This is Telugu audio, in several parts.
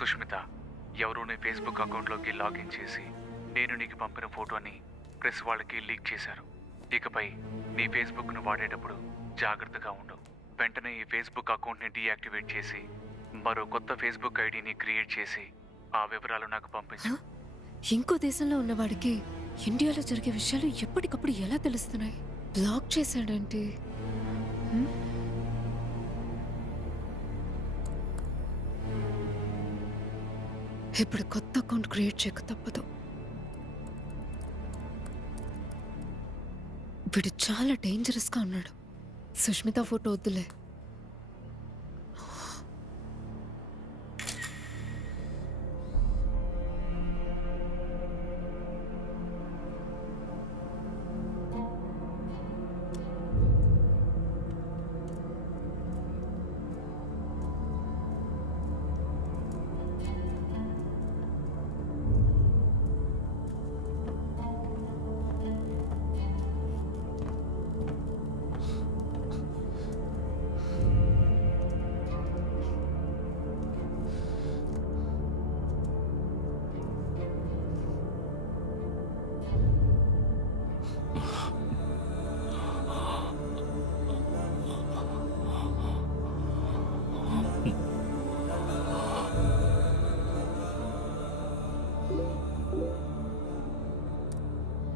సుష్మిత, ఎవరో నీ ఫేస్బుక్ అకౌంట్లోకి లాగిన్ చేసి నేను నీకు పంపిన ఫోటోని ప్రెస్ వాళ్ళకి లీక్ చేశారు. ఇకపై నీ ఫేస్బుక్ను వాడేటప్పుడు జాగ్రత్తగా ఉండు. వెంటనే ఈ ఫేస్బుక్ అకౌంట్ని డీయాక్టివేట్ చేసి మరో కొత్త ఫేస్బుక్ ఐడిని క్రియేట్ చేసి ఆ వివరాలు నాకు పంపించు. ఇంకో దేశంలో ఉన్నవాడికి ఇండియాలో జరిగే విషయాలు ఎప్పటికప్పుడు ఎలా తెలుస్తున్నాయి? బ్లాక్ చేశాడంటే ఇప్పుడు కొత్త అకౌంట్ క్రియేట్ చేయక తప్పదు. వీడు చాలా డేంజరస్గా ఉన్నాడు. సుష్మిత ఫోటో వద్దులే.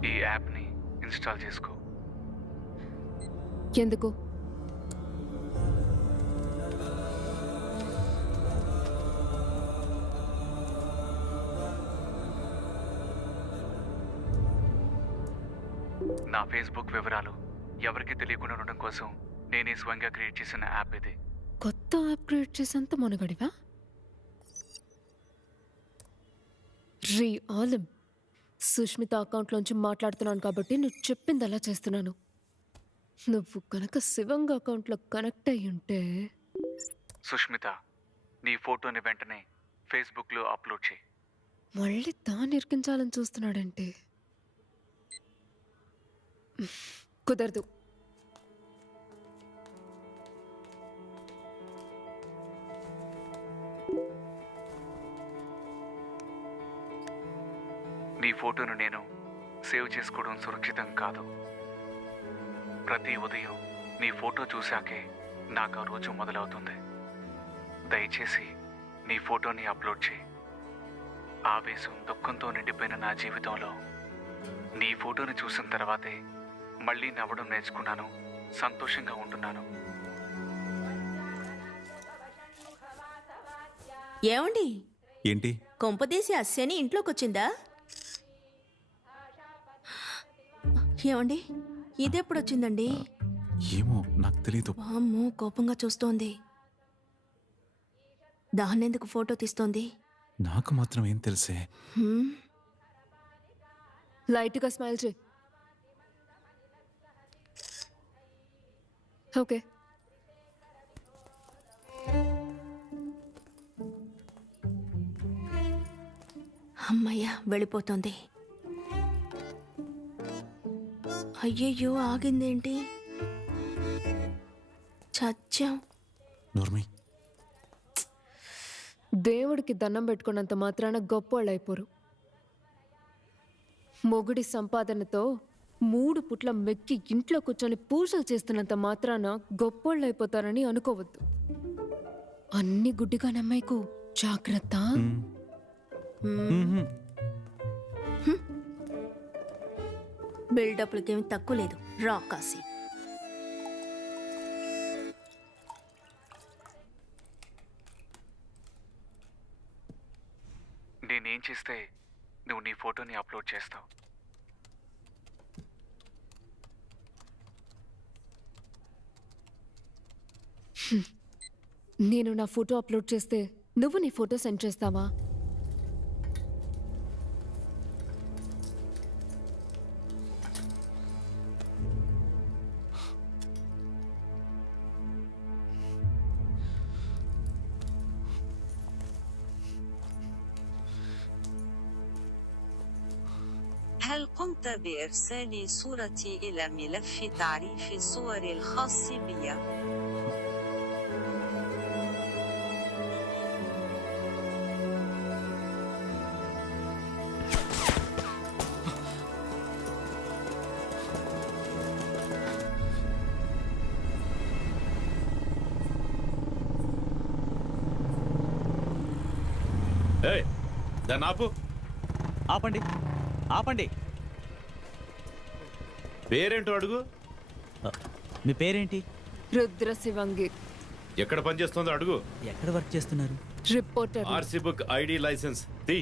ఈ యాప్ని ఇన్స్టాల్ చేసుకో. ఎందుకు? నా ఫేస్బుక్ వివరాలు ఎవరికి తెలియకుండా ఉండడం కోసం నేనే స్వయంగా క్రియేట్ చేసిన యాప్ ఇది. కొత్త యాప్ క్రియేట్ చేసేంత మొనగడివా? రీ ఆలం, సుష్మిత అకౌంట్లోంచి మాట్లాడుతున్నాను కాబట్టి నువ్వు చెప్పింది అలా చేస్తున్నాను. నువ్వు కనుక శివంగ అకౌంట్లో కనెక్ట్ అయ్యి ఉంటే... సుష్మిత, నీ ఫోటోని వెంటనే ఫేస్బుక్లో అప్లోడ్ చేయి. మళ్ళీ దాన్ని ఇరికించాలని చూస్తున్నాడంటే కుదరదు. నీ ఫోటోను నేను సేవ్ చేసుకోవడం సురక్షితం కాదు. ప్రతి ఉదయం నీ ఫోటో చూశాకే నాకు ఆ రోజు మొదలవుతుంది. దయచేసి నీ ఫోటోని అప్లోడ్ చేయి. ఆవేశం, దుఃఖంతో నిండిపోయిన నా జీవితంలో నీ ఫోటోని చూసిన తర్వాతే మళ్ళీ నవ్వడం నేర్చుకున్నాను, సంతోషంగా ఉంటున్నాను. ఏమండి? ఏంటి? కొంపదీసి అస్యని ఇంట్లోకి వచ్చిందా? ఏమండి, ఇదెప్పుడు వచ్చిందండి? ఏమో నాకు తెలీదు. అమ్మో, కోపంగా చూస్తోంది. దాన్నెందుకు ఫోటో తీస్తోంది? నాకు మాత్రం ఏం తెలిసే. లైట్గా స్మైల్ చేయి. ఓకే. అమ్మయ్య, వెళ్ళిపోతుంది. అయ్యయ్యో, ఆగిందేంటి? చచ్చాం. నోర్మి, దేవుడికి దండం పెట్టుకున్నంత మాత్రాన గొప్పోళ్ళు అయిపోరు. మొగుడి సంపాదనతో 3 పుట్ల మెక్కి ఇంట్లో కూర్చొని పూజలు చేస్తున్నంత మాత్రాన గొప్పోళ్ళు అయిపోతారని అనుకోవద్దు. అన్ని గుడ్డిగా నమ్మేకు, జాగ్రత్త. బిల్డప్లకేమి తక్కువ లేదు. రా కాశీ. నేనేం చేస్తే నువ్వు నీ ఫోటోని అప్లోడ్ చేస్తావు? నేను నా ఫోటో అప్లోడ్ చేస్తే నువ్వు నీ ఫోటో సెండ్ చేస్తావా? هل قمت بإرسال صورتي إلى ملف تعريف الصور الخاص بي؟ ఏయ్ దాన్ని ఆపు. ఆపండి ఆపండి. పేరేంటో అడుగు. మీ పేరేంటి? రుద్ర శివంగి. ఎక్కడ పనిచేస్తుందో అడుగు. ఎక్కడ వర్క్ చేస్తున్నారు? Reporter. RC book, ID, license తీ.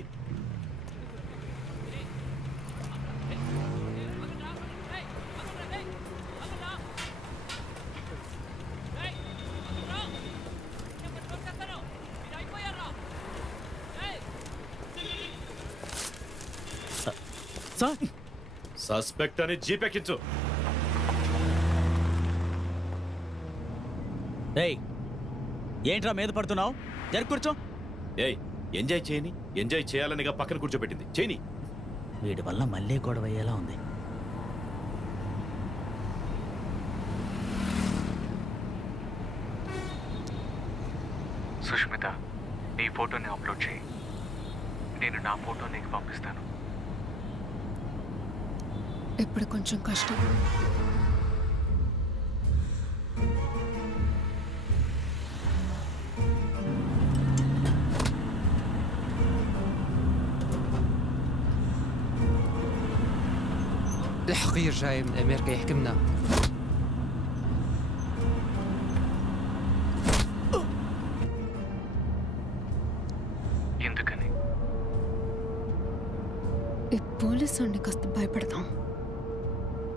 సార్ సస్పెక్ట్ అని జీపెక్కించు. ఏయ్ ఏంట్రా మీద పడుతున్నావు? జరి కూర్చో. ఏయ్ ఎంజాయ్ చేయని, ఎంజాయ్ చేయాలనిగా పక్కన కూర్చోబెట్టింది. చేయని. వీడి వల్ల మళ్ళీ గొడవ అయ్యేలా ఉంది. సుష్మిత, నీ ఫోటోని అప్లోడ్ చేయి. నేను నా ఫోటో నీకు పంపిస్తాను. ఇప్పుడు కొంచెం కష్టం. الحقير جاي من أمريكا يحكمنا. ఎందుకని? ఈ పోలీసు వాడిని కాస్త భయపెడతాం.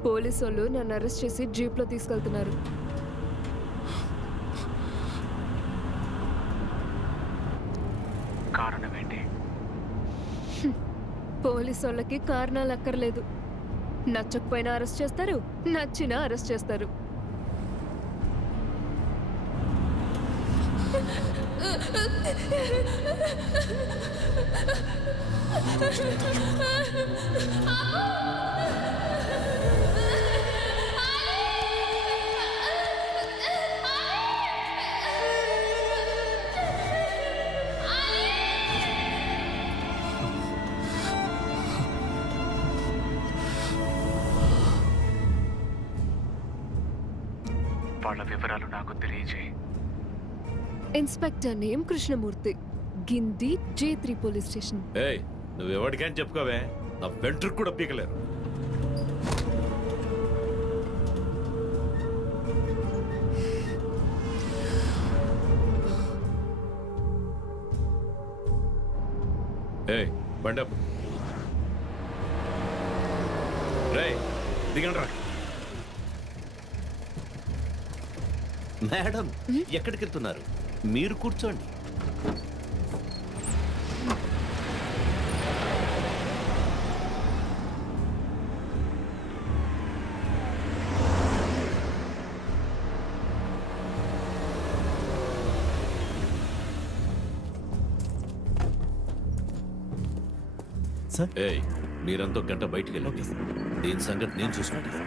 పోలీసు వాళ్ళు నన్ను అరెస్ట్ చేసి జీప్లో తీసుకెళ్తున్నారు. కారణం ఏంటి? పోలీసు వాళ్ళకి కారణాలు అక్కర్లేదు. నచ్చకపోయినా అరెస్ట్ చేస్తారు, నచ్చినా అరెస్ట్ చేస్తారు. వాళ్ళ వివరాలు నాకు తెలియజేయి. ఇన్స్పెక్టర్ నేమ్ కృష్ణమూర్తి, గింది J3 పోలీస్ స్టేషన్. ఏయ్ నువ్వెవడికని చెప్పుకోవే, నా వెంట్రుకు కూడా పీకలేరు. ఏయ్ బండపు రే దిగండి రా. మేడం ఎక్కడికి వెళ్తున్నారు? మీరు కూర్చోండి. సార్ ఏయ్ మీరంతా గంట బయటికి వెళ్ళండి. దీని సంగతి నేను చూసుకుంటాను.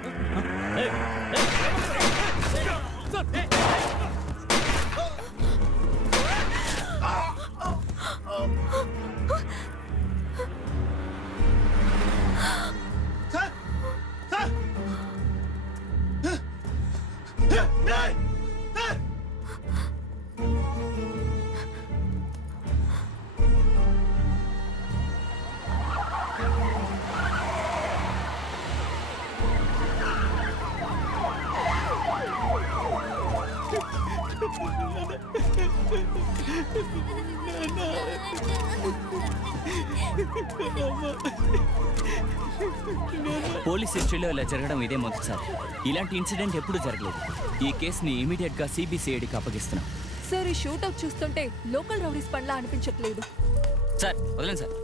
పోలీస్ హిస్టరీలో ఇలా జరగడం ఇదే మొదటిసారి. ఇలాంటి ఇన్సిడెంట్ ఎప్పుడూ జరగలేదు. ఈ కేసుని ఇమీడియట్గా సిబిసిఐడికి అప్పగిస్తున్నాం. సార్ ఈ షూటౌట్ చూస్తుంటే లోకల్ రౌడీస్ పనిలా అనిపించట్లేదు. సార్ వదలండి సార్.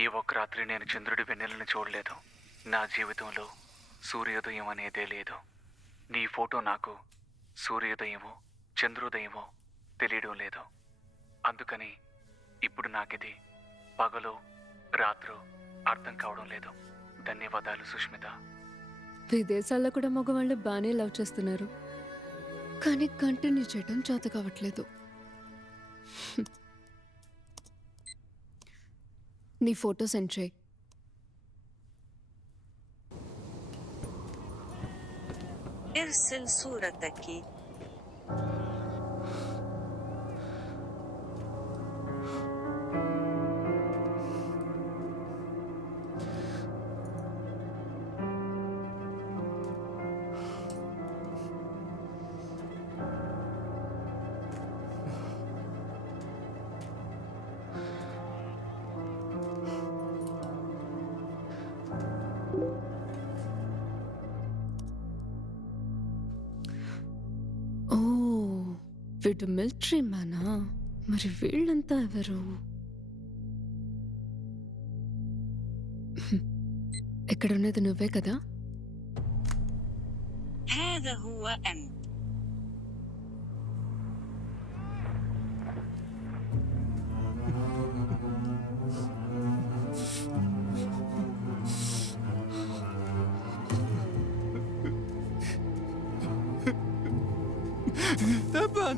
ఏ ఒక్క రాత్రి నేను చంద్రుడి వెన్నెలను చూడలేదు. నా జీవితంలో సూర్యోదయం అనేదే లేదు. నీ ఫోటో నాకు సూర్యోదయమో చంద్రోదయమో తెలియడం లేదు. అందుకని ఇప్పుడు నాకిది పగలో రాత్రో అర్థం కావడం లేదు. ధన్యవాదాలు సుష్మిత. విదేశాల్లో కూడా మగవాళ్ళు బాగానే లవ్ చేస్తున్నారు, కానీ కంటిన్యూ చేయడం చేత కావట్లేదు. నీ ఫోటో సెండ్ చేయి. ارسل صورتك. ఓ, వీడు మిలిటరీ మ్యానా? మరి వీళ్ళంతా ఎవరు? ఇక్కడ ఉన్నది నువ్వే కదా? هذا هو أنت. تبا.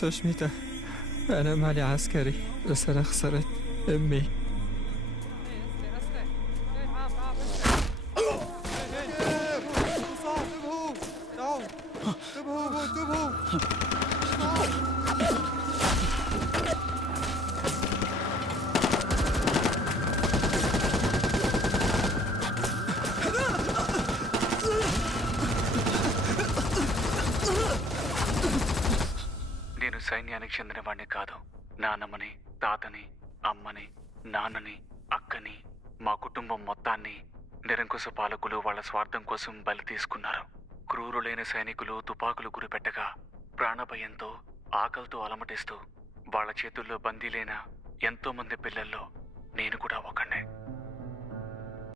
سوشميتا، أنا مالي عسكري بس أنا خسرت أمي. నేను సైన్యానికి చెందిన వాడిని కాదు. నాన్నమ్మని, తాతని, అమ్మని, నాన్నని, అక్కని, మా కుటుంబం మొత్తాన్ని నిరంకుశ పాలకులు వాళ్ళ స్వార్థం కోసం బలి తీసుకున్నారు. క్రూరులైన సైనికులు తుపాకులు గురిపెట్టగా ప్రాణభయంతో ఆకలితో అలమటిస్తూ వాళ్ళ చేతుల్లో బందీలైన ఎంతో మంది పిల్లల్లో నేను కూడా ఒకణ్ణే.